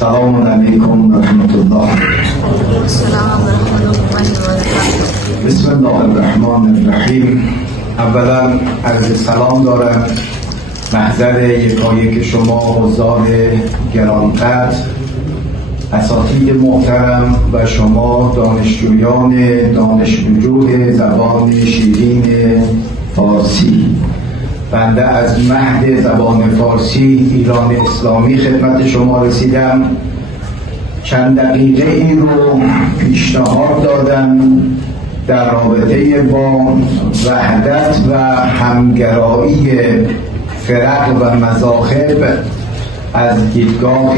سلام علیکم و رحمت الله. السلام و رحمت الله و برکاته. بسم الله الرحمن الرحیم. اولا عرض سلام دارم محضر یکایک شما حضار گرانقدر، اساتید محترم و شما دانشجویان دانشجوی زبان شیرین فارسی. بنده از مهد زبان فارسی ایران اسلامی خدمت شما رسیدم. چند دقیقه این رو پیشنهاد دادم در رابطه با وحدت و همگرایی فرق و مذاهب از دیدگاه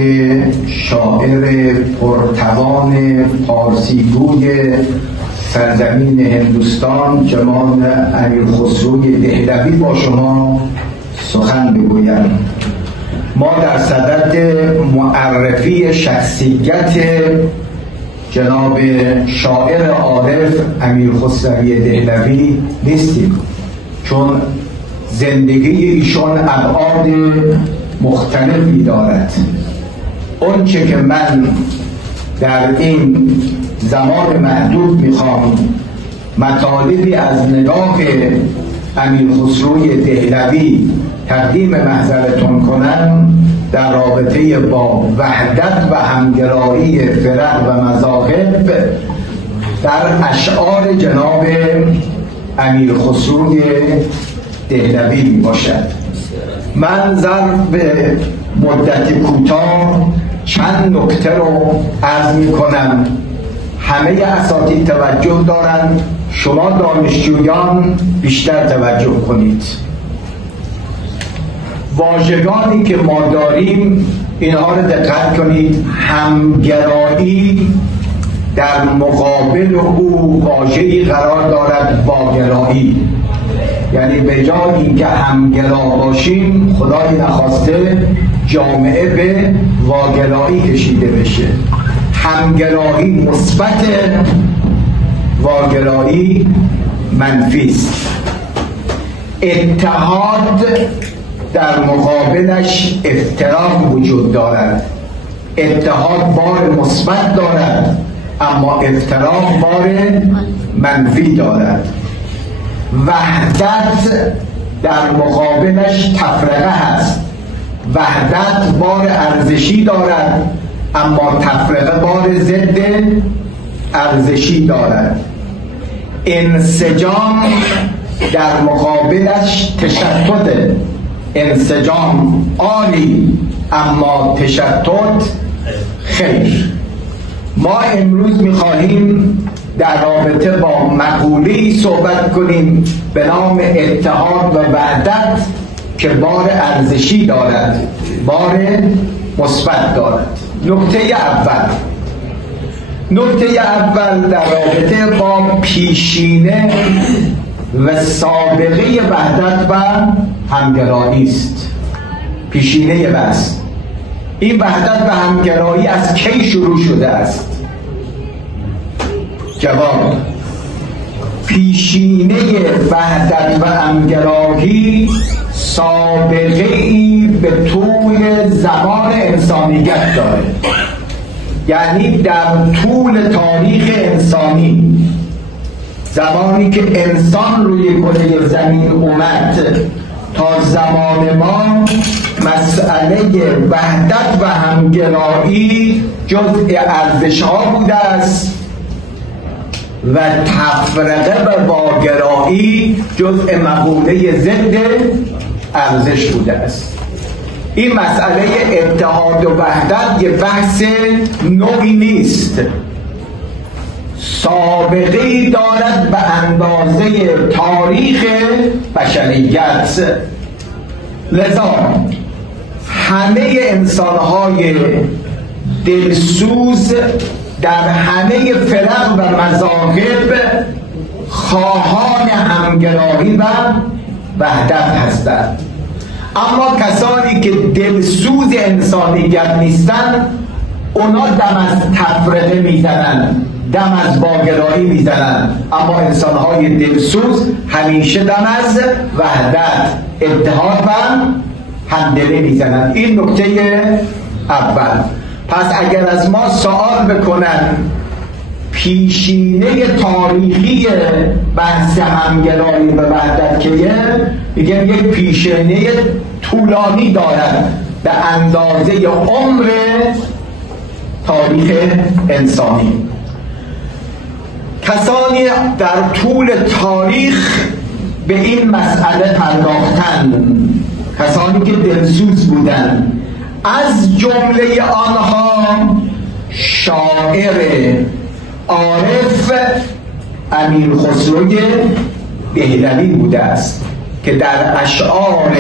شاعر پرتوان پارسیگوی سرزمین هندوستان جناب امیرخسروی دهلوی با شما سخن بگویم. ما در صدد معرفی شخصیت جناب شاعر عارف امیرخسروی دهلوی نیستیم، چون زندگی ایشان ابعاد مختلفی دارد. اون چه که من در این زمان محدود میخوام مطالبی از نگاه امیرخسروی دهلوی تقدیم محضرتون کنم در رابطه با وحدت و همگرایی فرق و مذاهب در اشعار جناب امیرخسروی دهلوی می باشد. من ظرف مدت کوتاه چند نکته رو عرض می کنم. همه اساتید توجه دارند، شما دانشجویان بیشتر توجه کنید. واژگانی که ما داریم اینها رو دقت کنید. همگرایی در مقابل او واژه‌ای قرار دارد واگرایی، یعنی به جای اینکه همگرا باشیم خدای نخواسته جامعه به واگرایی کشیده بشه. همگرایی مثبت، واگرایی منفی است. اتحاد در مقابلش افتراق وجود دارد. اتحاد بار مثبت دارد اما افتراق بار منفی دارد. وحدت در مقابلش تفرقه هست. وحدت بار ارزشی دارد اما تفرقه بار ضد ارزشی دارد. انسجام در مقابلش تشتت. انسجام عالی اما تشتت خیر. ما امروز می‌خواهیم در رابطه با مقوله‌ای صحبت کنیم به نام اتحاد و وحدت که بار ارزشی دارد، بار مثبت دارد. نکته اول در رابطه با پیشینه و سابقه وحدت و همگرایی است. پیشینه بحث این وحدت و همگرایی از کی شروع شده است؟ جواب: پیشینه وحدت و همگرایی سابقه‌ای به طول زمان انسانیت داره. یعنی در طول تاریخ انسانی، زمانی که انسان روی کره زمین اومد تا زمان ما، مسئله وحدت و همگرایی جزء ارزش‌ها بوده است و تفرقه و واگرایی جزء مقوله ضد ارزش بوده است. این مسئله اتحاد و وحدت یه بحث نوعی نیست، سابقه‌ای دارد به اندازه تاریخ بشریت. لذا همه انسان‌های دلسوز در همه فرق و مذاهب خواهان همگرایی و وحدت هستند. اما کسانی که دلسوز انسانیت نیستند اونا دم از تفرقه میزنند دم از باگرایی میزنن، اما انسانهای دلسوز همیشه دم از وحدت، اتحاد و همدلی میزنن. این نکته اول. پس اگر از ما سوال بکنن پیشینه تاریخی بحث همگرایی و وحدت کیه، میگم یک پیشینه طولانی دارد به اندازه عمر تاریخ انسانی. کسانی در طول تاریخ به این مسئله پرداختن، کسانی که دلسوز بودن، از جمله آنها شاعر عارف امیر خسرو دهلوی بوده است که در اشعار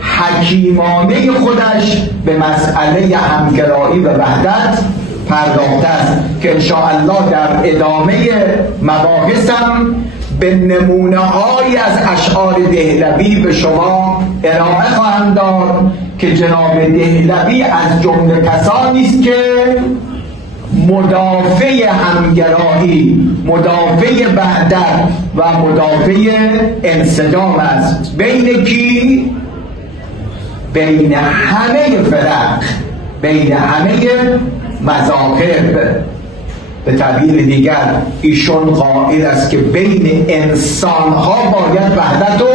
حکیمانه خودش به مسئله همگرایی و وحدت پرداخته است که انشاءالله در ادامه مباحثم به نمونه های از اشعار دهلوی به شما ارائه خواهم داد که جناب دهلوی از جمله کسانی است که مدافع همگرایی، مدافع وحدت و مدافع انسجام است. بین کی؟ بین همه فرق، بین همه مذاهب. به تعبیر دیگر ایشون قائل است که بین انسانها باید وحدت و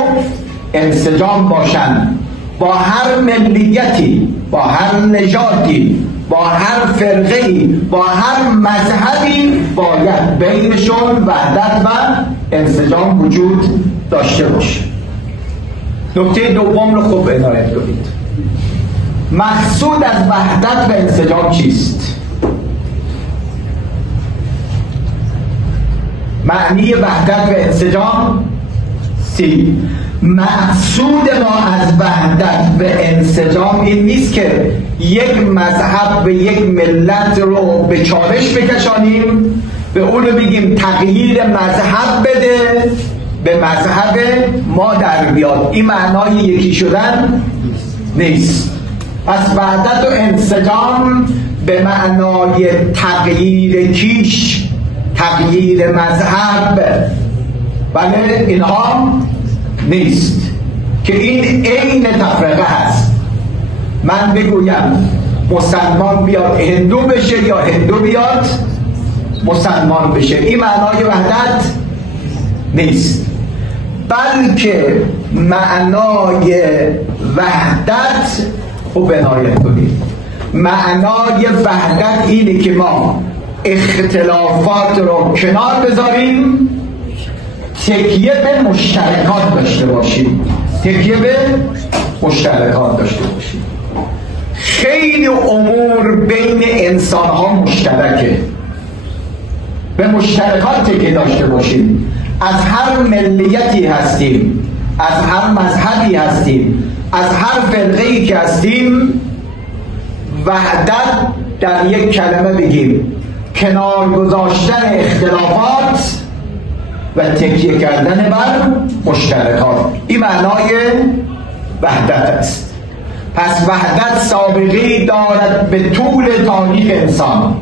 انسجام باشند. با هر ملیتی، با هر نژادی، با هر فرقه‌ای، با هر مذهبی باید بینشون وحدت و انسجام وجود داشته باشه. نکته دوم رو خوب عنایت کنید. مقصود از وحدت و انسجام چیست؟ معنی وحدت و انسجام سی. مقصود ما از وحدت و انسجام این نیست که یک مذهب و یک ملت رو به چالش بکشانیم، به اون رو بگیم تغییر مذهب بده به مذهب ما در بیاد. این معنای یکی شدن نیست. پس وحدت و انسجام به معنای تغییر کیش، تغییر مذهب، بله اینها نیست که این عین تفرقه هست. من بگویم مسلمان بیاد هندو بشه یا هندو بیاد مسلمان بشه، این معنای وحدت نیست، بلکه معنای وحدت رو عنایت کنید. معنای وحدت اینه که ما اختلافات رو کنار بذاریم، تکیه به مشترکات داشته باشیم، تکیه به مشترکات داشته باشیم. خیلی امور بین انسان ها مشترکه، به مشترکات تکیه داشته باشیم. از هر ملیتی هستیم، از هر مذهبی هستیم، از هر فرقه‌ای که هستیم، وحدت در یک کلمه بگیم کنار گذاشتن اختلافات و تکیه کردن بر مشترکات. این معنای وحدت است. پس وحدت سابقه‌ای دارد به طول تاریخ انسان.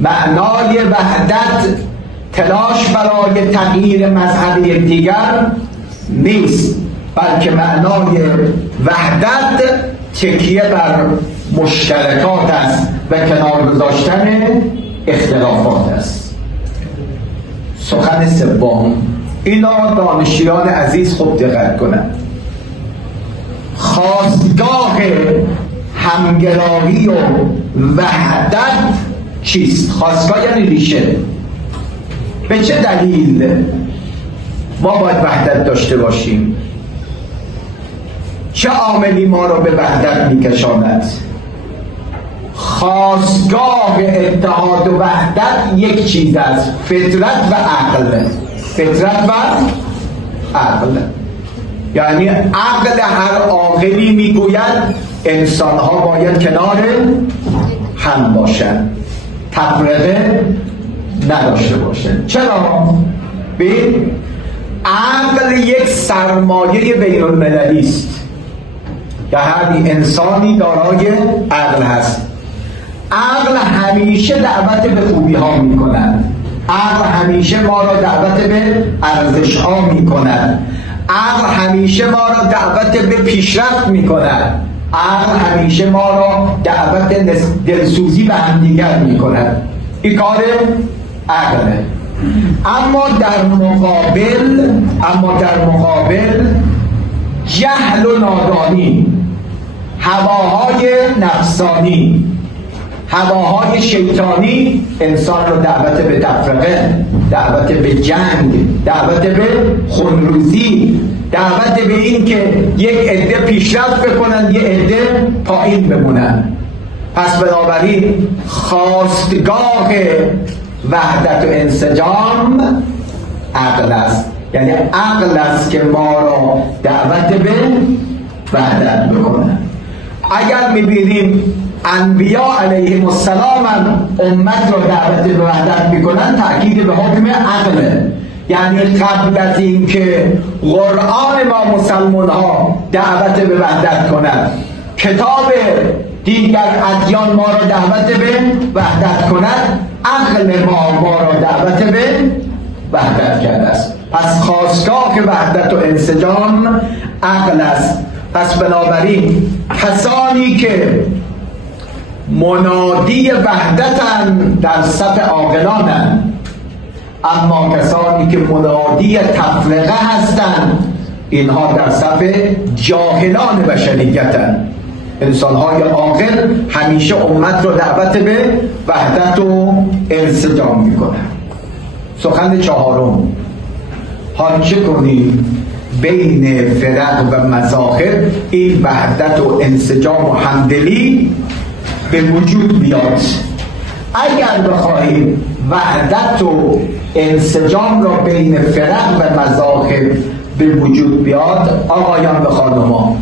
معنای وحدت تلاش برای تغییر مذهب یکدیگر نیست، بلکه معنای وحدت تکیه بر مشترکات است و کنار گذاشتن اختلافات است. سخن سوم، اینا دانشیان عزیز خوب دقت کنند. خاستگاه همگرایی و وحدت چیست؟ خاستگاه یعنی ریشه. به چه دلیل ما باید وحدت داشته باشیم؟ چه عاملی ما را به وحدت میکشاند؟ خاستگاه اتحاد و وحدت یک چیز است، فطرت و عقل. فطرت و عقل یعنی عقل هر عاقلی میگوید انسانها باید کنار هم باشند، تفرقه نداشته باشند. چرا؟ ببین، عقل یک سرمایه بین المللی است. در هر انسانی دارای عقل هست. عقل همیشه دعوت به خوبی ها می کند، عقل همیشه ما را دعوت به ارزش ها می کند، عقل همیشه ما را دعوت به پیشرفت می کند، عقل همیشه ما را دعوت دلسوزی به همدیگر می کند. این کار عقله. اما در مقابل جهل و نادانی، هواهای نفسانی، هواهای شیطانی انسان رو دعوت به تفرقه، دعوت به جنگ، دعوت به خونریزی، دعوت به این که یک عده پیشرفت بکنن، یک عده پایین بمونن. پس بنابراین خواستگاه وحدت و انسجام عقل است، یعنی عقل است که ما را دعوت به وحدت بکنه. اگر میبینیم انبیاء علیهم السلام امت را دعوت به وحدت میکنن، تأکید به حکم عقله. یعنی قبل از این که قرآن ما مسلمان ها دعوت به وحدت کند، کتاب دیگر ادیان ما را دعوت به وحدت کند، عقل ما را دعوت به وحدت کرده است. پس خواستگاه وحدت و انسجام عقل است. پس بنابراین کسانی که منادی وحدتن در صف عاقلانن، اما کسانی که منادی تفرقه هستند اینها در صف جاهلان بشریتن. انسان‌های عاقل همیشه امت رو دعوت به وحدت و انسجام میکنن. سخن چهارم، حال چه کنیم بین فرق و مذاهب این وحدت و انسجام و همدلی به وجود بیاد. اگر بخواهیم وحدت و انسجام را بین فرق و مذاهب به وجود بیاد، آقایان و خانم‌ها،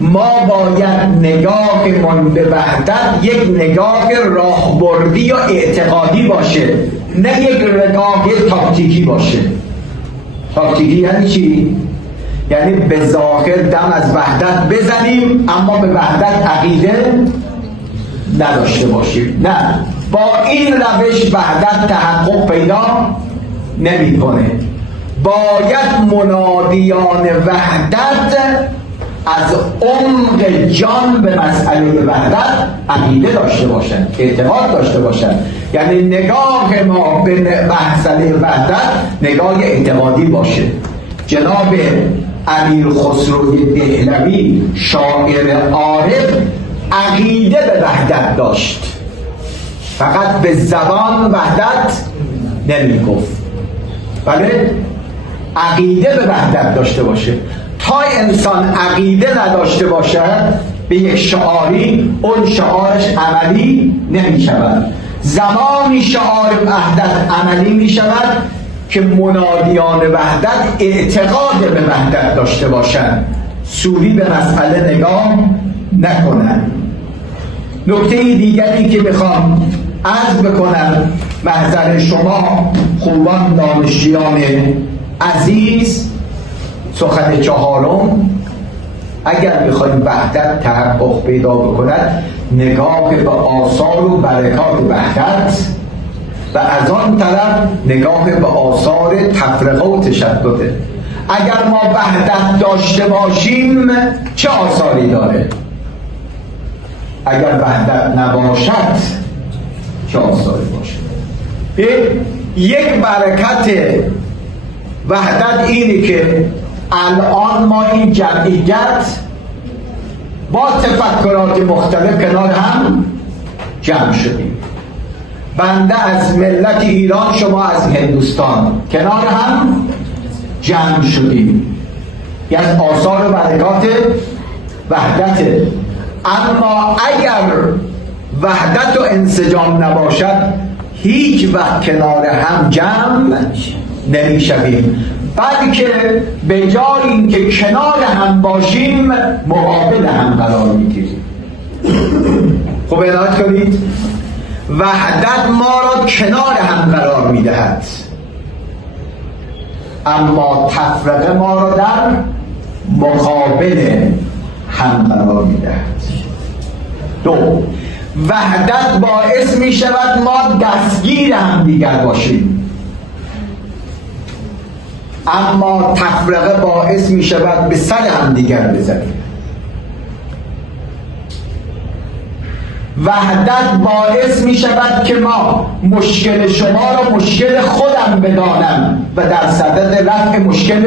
ما باید نگاهمون به وحدت یک نگاه راهبردی و اعتقادی باشه، نه یک نگاه تاکتیکی باشه. تاکتیکی یعنی چی؟ یعنی به ظاهر دم از وحدت بزنیم اما به وحدت عقیده نداشته باشیم. نه، با این روش وحدت تحقق پیدا نمی‌کنه. باید منادیان وحدت از عمق جان به مسئله وحدت عقیده داشته باشن، اعتقاد داشته باشن. یعنی نگاه ما به مسئله وحدت نگاه اعتقادی باشه. جناب امیر خسرو دهلوی شاعر عارف عقیده به وحدت داشت، فقط به زبان وحدت نمی گفت. بله، عقیده به وحدت داشته باشه. تا انسان عقیده نداشته باشد به یک شعاری، اون شعارش عملی نمی شود. زمانی شعار وحدت عملی می شود که منادیان وحدت اعتقاد به وحدت داشته باشند، سوری به مسئله نگاه نکنند. نکته دیگری که میخوام عرض بکنم محضر شما خوبان دانشجویان عزیز، سخن چهارم، اگر بخوایم وحدت تحقق پیدا بکند، نگاه به آثار و برکات وحدت و از آن طرف نگاه به آثار تفرقه و تشدده. اگر ما وحدت داشته باشیم چه آثاری داره؟ اگر وحدت نباشد چه آثاری باشه؟ یک برکت وحدت اینه که الان ما این جمعیت با تفکرات مختلف کنار هم جمع شدیم. بنده از ملت ایران، شما از هندوستان، کنار هم جمع شدیم. یعنی از آثار و برکات وحدته. اما اگر وحدت و انسجام نباشد هیچ وقت کنار هم جمع نمیشویم، بلکه به جای اینکه کنار هم باشیم مقابل هم قرار میگیریم. خب عنایت کنید، وحدت ما را کنار هم قرار میدهد، اما تفرقه ما را در مقابل هم قرار میدهد. دو، وحدت باعث می شود ما دستگیر هم دیگر باشیم، اما تفرقه باعث می شود به سر هم دیگر بزنیم. وحدت باعث می شود که ما مشکل شما را مشکل خودم بدانم و در صدد رفع مشکل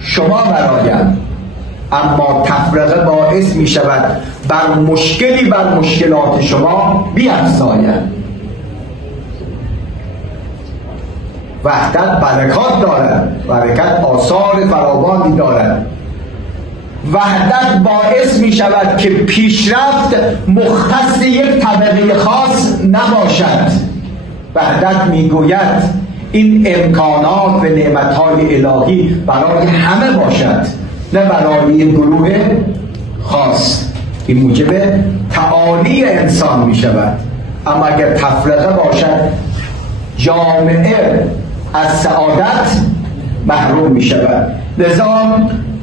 شما برایم، اما تفرقه باعث می شود بر مشکلی بر مشکلات شما بیفزاید. وحدت برکات دارد، برکت آثار فراوانی دارد. وحدت باعث می شود که پیشرفت مختص یک طبقه خاص نباشد. وحدت می گوید این امکانات و نعمتهای الهی برای همه باشد، نه برای یک گروه خاص. این موجب تعالی انسان می شود. اما اگر تفرقه باشد جامعه از سعادت محروم می شود. لذا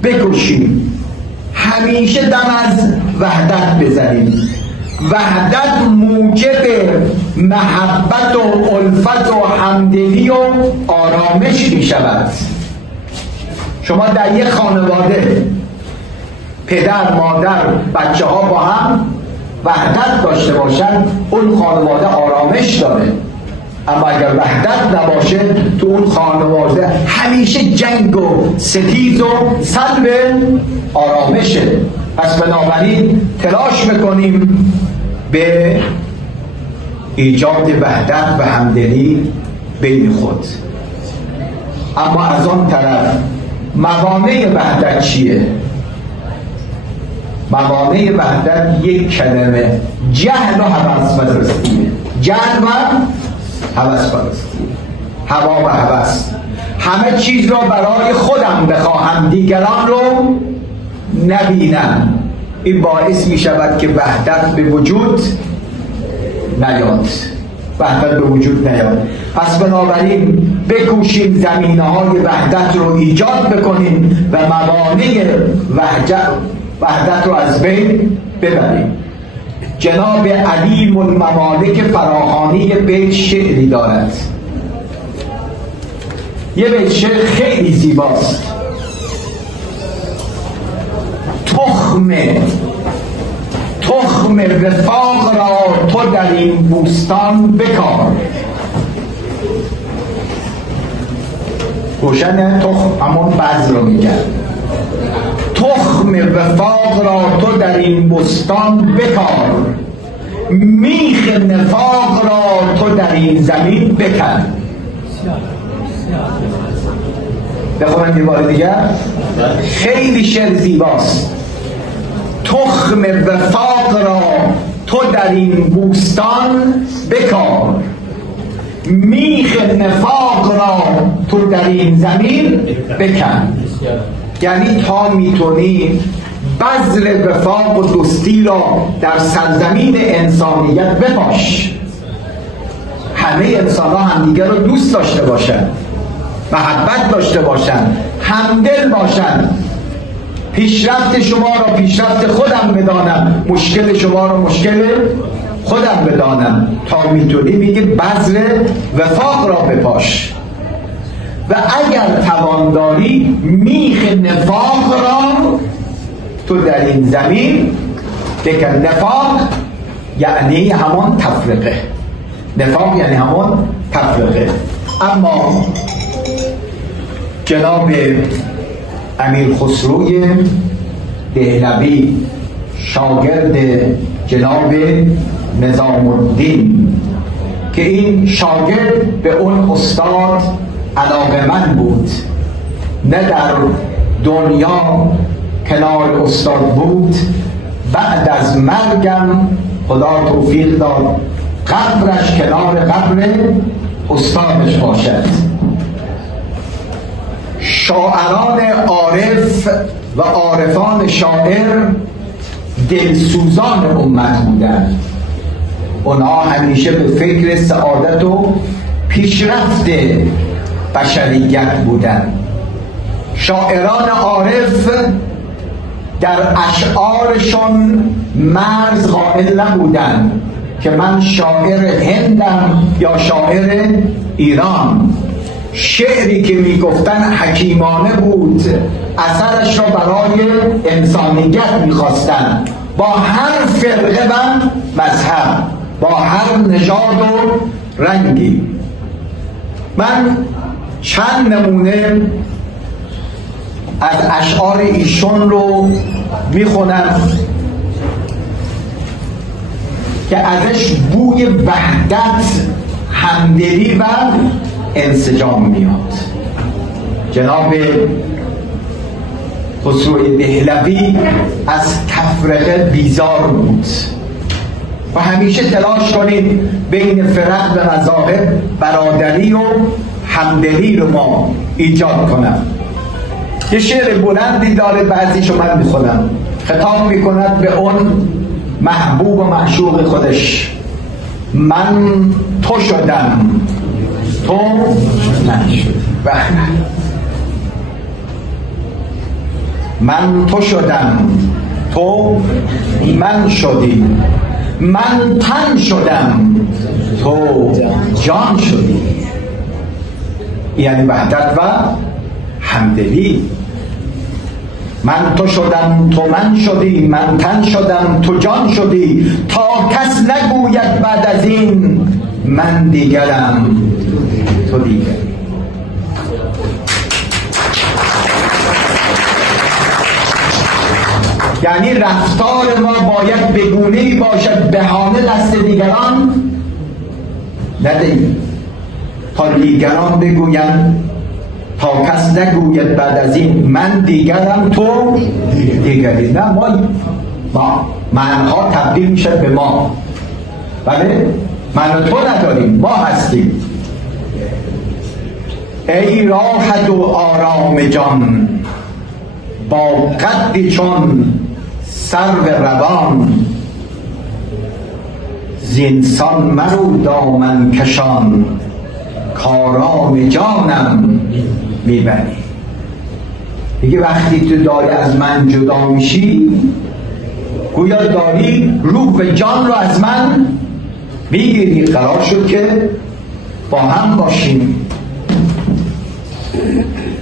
بکوشیم همیشه دم از وحدت بزنیم. وحدت موجب محبت و الفت و همدلی و آرامش می شود. شما در یک خانواده پدر، مادر، بچه ها با هم وحدت داشته باشند، اون خانواده آرامش داره. اما اگر وحدت نباشه تو اون خانواده همیشه جنگ و ستیز و سلب آرامشه. پس بنابراین تلاش میکنیم به ایجاد وحدت و همدلی بین خود. اما از آن طرف موانع وحدت چیه؟ موانع وحدت یک کلمه: جهل و هوس پرستیه. جهل و هوس پرستی، هوا و هوس. همه چیز را برای خودم بخواهم، دیگران رو نبینم. این باعث می شود که وحدت به وجود نیاد. وحدت به وجود نیاد. پس بنابراین بکوشیم زمینه های وحدت رو ایجاد بکنیم و موانع وحدت رو از بین ببریم. جناب علیم الممالک فراخانی بیت شعری دارد. یه بیت شعر خیلی زیباست: تخم وفاق را تو در این بوستان بکار. روشنه؟ تخم همون بذر رو میگن. تخم وفاق را تو در این بستان بکار، میخ نفاق را تو در این زمین بکن. بخونم یه بار دیگر، خیلی شعر زیباست. تخم وفاق را تو در این بوستان بکار، میخ نفاق را تو در این زمین بکن. یعنی تا میتونی بذر وفاق و دوستی را در سرزمین انسانیت بپاش. همه انسان ها همدیگر رو دوست داشته باشن، محبت داشته باشن، همدل باشن. پیشرفت شما را پیشرفت خودم بدانم، مشکل شما را مشکل خودم بدانم. تا میتونی میگه بذر وفاق را بپاش. و اگر توانداری میخ نفاق را تو در این زمین بکن. نفاق یعنی همان تفرقه. نفاق یعنی همان تفرقه. اما جناب امیر خسروی دهلوی شاگرد جناب نظام الدین که این شاگرد به اون استاد علاقه‌مند بود، نه در دنیا کنار استاد بود، بعد از مرگم خدا توفیق داد قبرش کنار قبر استادش باشد. شاعران عارف و عارفان شاعر دلسوزان امت بودند. اونها همیشه به فکر سعادت و پیشرفت بشریت بودند. شاعران عارف در اشعارشون مرز قائل نبودن که من شاعر هندم یا شاعر ایران. شعری که میگفتن حکیمانه بود، اثرش را برای انسانیت میخواستن، با هر فرقه و مذهب، با هر نژاد و رنگی. من چند نمونه از اشعار ایشون رو میخونم که ازش بوی وحدت، همدلی و انسجام میاد. جناب خسرو دهلوی از تفرقه بیزار بود و همیشه تلاش کنید بین فرق و مذاهب برادری و همدلی رو ما ایجاد کنم. یه شعر بلندی داره، بعضیشو من میخونم. خطاب میکند به اون محبوب و معشوق خودش: من تو شدم تو نشدی. من تو شدم تو من شدی، من تن شدم تو جان شدی. یعنی وحدت و همدلی. من تو شدم تو من شدی، من تن شدم تو جان شدی، تا کس نگوید بعد از این من دیگرم تو دیگری. یعنی رفتار ما باید به گونه‌ای باشد بهانه دست دیگران ندهیم تا دیگران بگویند، تا کس نگوید بعد از این من دیگرم تو دیگری. نه، ما معناها تبدیل میشه به ما. بله، من تو نداریم، ما هستیم. ای راحت و آرام جان، با قدی چون سرو روان، زینسان مرو دامن کشان، کارام جانم میبری. دیگه وقتی تو داری از من جدا میشی، گویا داری روح و جان رو از من میگیری. قرار شد که با هم باشیم.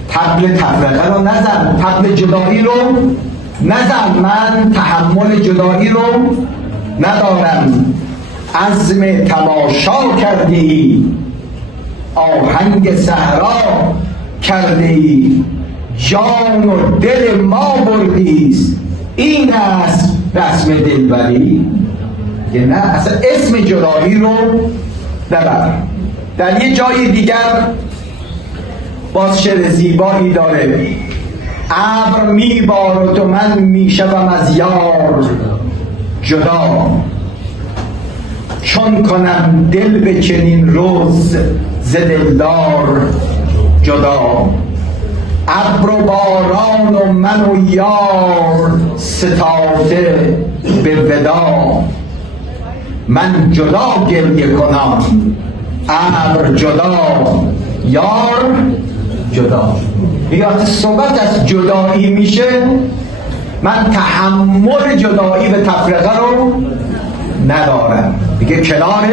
طبل تفرقه رو نزن، طبل جدایی رو نزن. من تحمل جدایی رو ندارم. عزم تماشا کردی، آهنگ صحرا کردی، جان و دل ما بردیست، این است رسم دلبری. که نه، اصلا اسم جدایی رو نبر. در یه جای دیگر باز شعر زیبایی داره: ابر میبارد و من میشوم از یار جدا، چون کنم دل به چنین روز ز دلدار جدا. ابر و باران و من و یار ستاده به ودا، من جدا گریه کنم ابر جدا یار جدا. وقتی صحبت از جدایی میشه، من تحمل جدایی و تفرقه رو ندارم دیگه، کنار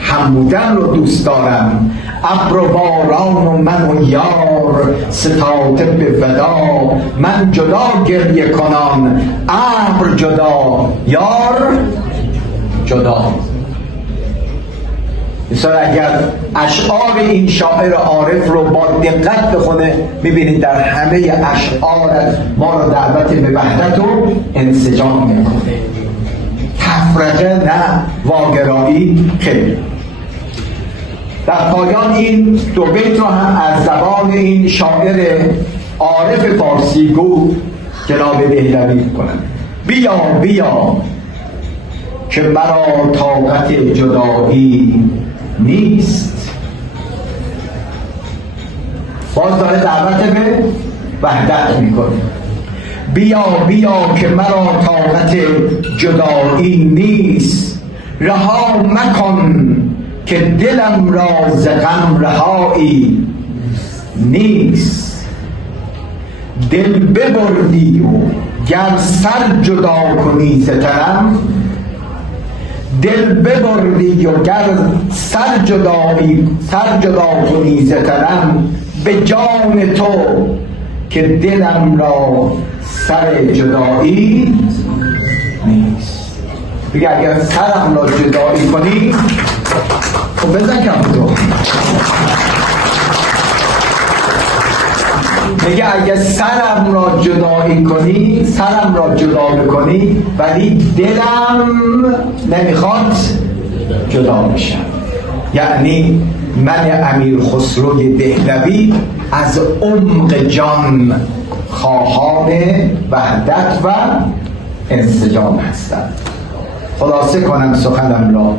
هم بودن رو دوست دارم. ابر و باران و من و یار ستاده به ودا، من جدا گریه کنم ابر جدا یار جدا. مثلا اگر اشعار این شاعر عارف رو با دقت بخونه، میبینید در همه اشعار ما رو دعوت به وحدت و انسجام میکنه. تفرقه نه، واگرایی خیلی. در پایان این دو بیت رو هم از زبان این شاعر عارف فارسی گو جناب دهلوی کنم: بیا بیا که مرا طاقت جدایی نیست. باز داره دعوت به وحدت میکنه. بیا بیا که مرا طاقت جدایی نیست، رها مکن که دلم را ز غم رهایی نیست. دل ببردی و گر سر جدا کنی ز تنم، دل ببردی و گر سر جدا کنی ز تنم، به جان تو که دلم را سر جدایی نیست. بگه اگر سرم را جدایی کنی، خب بزن کم تو. میگه اگه سرم را جدا بکنی ولی دلم نمیخواد جدا میشم. یعنی من امیر خسروی دهلوی از عمق جان خواهان وحدت و انسجام هستم. خلاصه کنم سخنم را،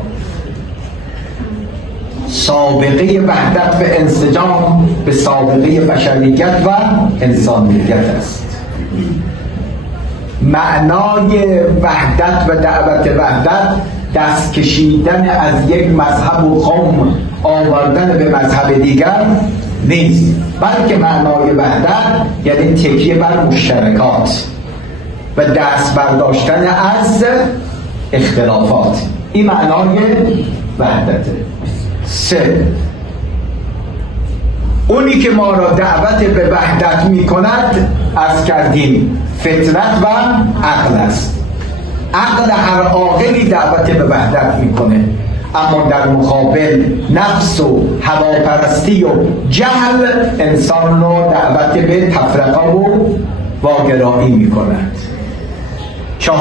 سابقه وحدت و انسجام به سابقه بشریت و انسانیت است. معنای وحدت و دعوت وحدت دست کشیدن از یک مذهب و قوم آوردن به مذهب دیگر نیست، بلکه معنای وحدت یعنی تکیه بر مشترکات و دست برداشتن از اختلافات. این معنای وحدته. 3. اونی که ما را دعوت به وحدت می کند، از کردیم فطرت و عقل است. عقل هر عاقلی دعوت به وحدت می کنه، اما در مقابل نفس و هواپرستی و جهل انسان را دعوت به تفرقه و واگرایی می کند. 4.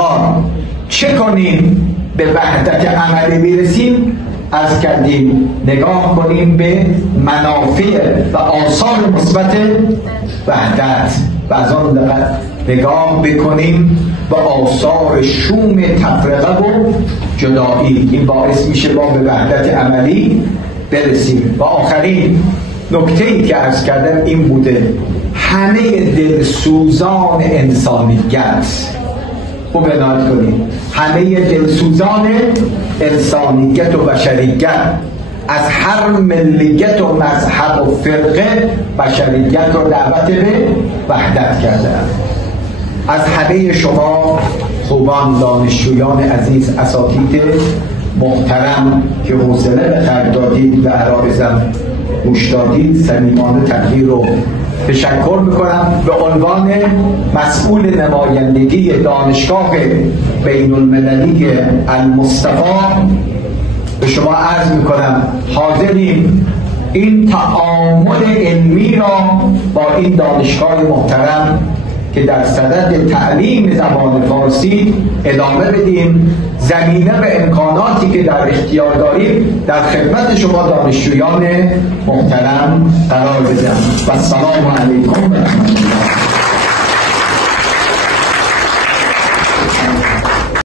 چه کنیم به وحدت عملی میرسیم؟ از کردیم نگاه کنیم به منافع و آثار مثبت وحدت و از آن نگاه بکنیم به آثار شوم تفرقه و جدایی. این باعث میشه ما به وحدت عملی برسیم. و آخرین نکته‌ای که عرض کردم این بوده، همه دلسوزان انسانیت رو بناد کنیم، همه دلسوزان انسانیت و بشریت از هر ملیت و مذهب و فرقه بشریت رو دعوت به وحدت کردن. از همه شما خوبان، دانشجویان عزیز، اساتید محترم که حوصله به خرج دادید و عرایزم گوش دادید، صمیمانه تقدیر رو تشکر میکنم. به عنوان مسئول نمایندگی دانشگاه بین المللی المصطفی به شما عرض میکنم حاضریم این تعامل علمی را با این دانشگاه محترم که در صدد تعلیم زبان فارسی ادامه بدیم. زمینه و امکاناتی که در اختیار داریم در خدمت شما دانشجویان محترم قرار بدم. و السلام علیکم و رحمت الله.